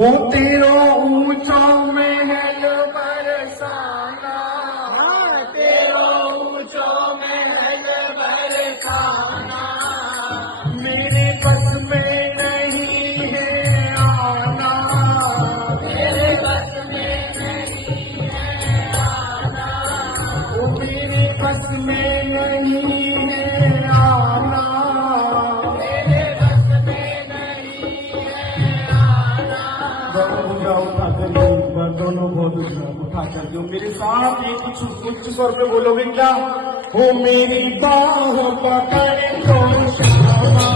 हो तेरो ऊंचा महल बरसाना, तेरो ऊंचा महल बरसाना, मेरे बस में नहीं है आना, मेरे बस में नहीं है आना, वो मेरे बस में नहीं है आना, मेरे बस में नहीं है आना। दोनों बहुत उठा कर दो मेरे साथ एक कुछ उच्च स्वर पे बोलोगे क्या? हो मेरी बाहों पकड़ तो श्यामा,